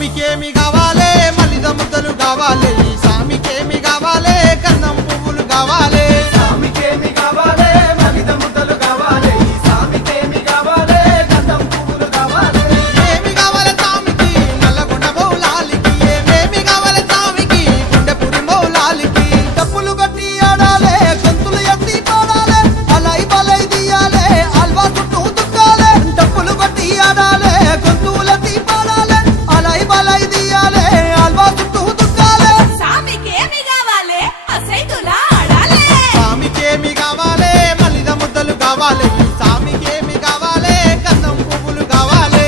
సామికేమి కావాలే మలిద ముద్దలు కావాలే ఈ సామికేమి కావాలే గంధం పువ్వులు కావాలే సామికేమి కావాలే మలిద ముద్దలు కావాలే ఈ సామికేమి కావాలే గంధం పువ్వులు కావాలే ఏమి కావాలే సామికి నల్లగొండ మౌలాలికి ఏమేమి కావాలే సామికి గుండెపురి మౌలాలికి డప్పులు కట్టి ఆడాలే గంతులు ఎత్తి పాడాలే అలై బలై దియాలే అల్వా చుట్టూ దుక్కాలే డప్పులు కట్టి ఆడాలే గంతులు ఎత్తి పాడాలే అలై బలై దియాలే అల్వా చుట్టూ దుక్కాలే సామికేమి కావాలే అసైతులా ఆడాలే సామికేమి కావాలే మలిద ముద్దలు కావాలే ఈ సామికేమి కావాలే గంధం పువ్వులు కావాలే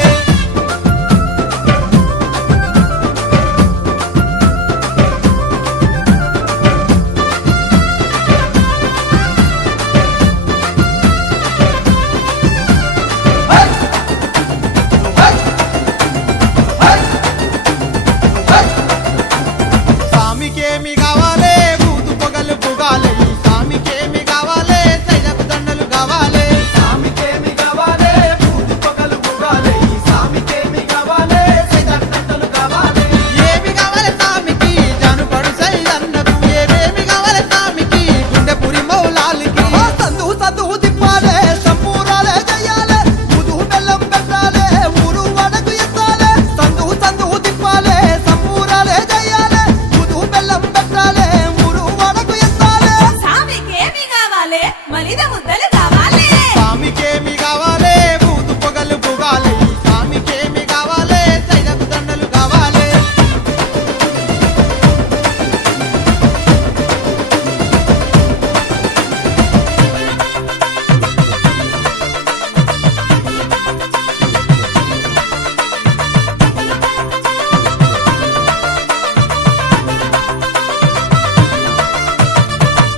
సామికేమి కావాలే బూదు పొగలు పొగాలే ఈ సామికేమి కావాలే సైలపు దండలు కావాలే సామికేమి కావాలే పూది పొగలు పొగాలే ఈ సామికేమి కావాలే సైదంటలు కావాలే ఏమి కావాలే సామికి జానుపడు సైదన్నకు ఏమేమి కావాలే సామికి గుండెపురి మౌలాలికి సందు సందు తిప్పాలే సంపూరాలే చెయ్యాలే ముదు బెల్లం పెట్టాలే ఊరు వడకు ఎత్తాలే సందు సందు తిప్పాలే సంపూరాలే చెయ్యాలే ముదు బెల్లం పెట్టాలే ఊరు వడకు ఎత్తాలే సామికేమి కావాలే మలిద ముద్దలు కావాలే సామికేమి కావాలే బూదు పొగలు పొగాలే ఈ సామికేమి కావాలే సైలపు దండలు కావాలే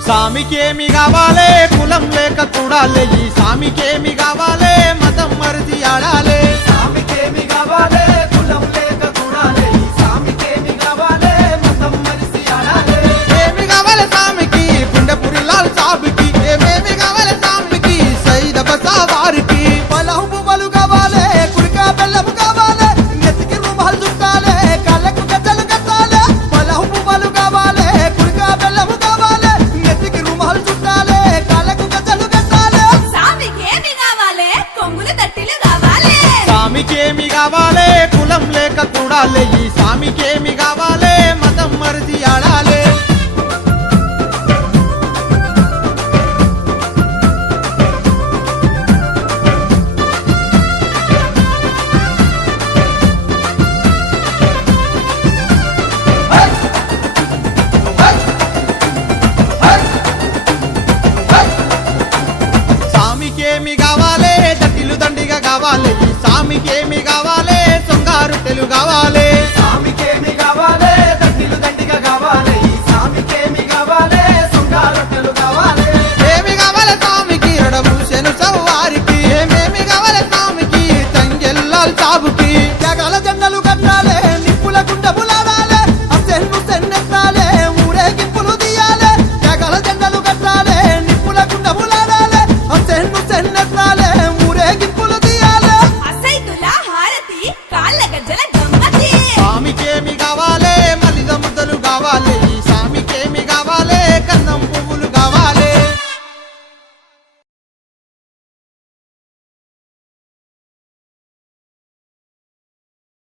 సామికేమి కావాలే కులం లేక చూడాలే ఈ సామికేమి కావాలే మతం మరిచి ఆడాలే సామికేమి కావాలే కులం లేక చూడాలే ఈ సామికేమి కావాలే మతం మరిసి ఆడాలే ఏమి కావాలే సామికి గుండెపురి లాల్ సాబికి ఏమేమి కావాలే సామికి సైద బసావారికి పొలం పువ్వులు కావాలే కుడికా బెల్లం కావాలే నెత్తికి రుమాలు చుట్టాలే కళ్ళకు గజ్జలు కట్టాలే పొలం పువ్వులు కావాలే కుడికా బెల్లం కావాలే నెత్తికి రుమాలు చుట్టాలే కళ్ళకు గజ్జలు కట్టాలే సామికేమి కావాలే కొంగులు తట్టిలు కావాలే సామికేమి కావాలే కులం లేక చూడాలే ఈ సామికేమి కావాలే మతం మరిచి ఆడాలే సామికేమి కావాలే దట్టిలు దండిగా కావాలే ఈ సామికేమి కావాలే సొంగారు తెలు కావాలే సామికేమి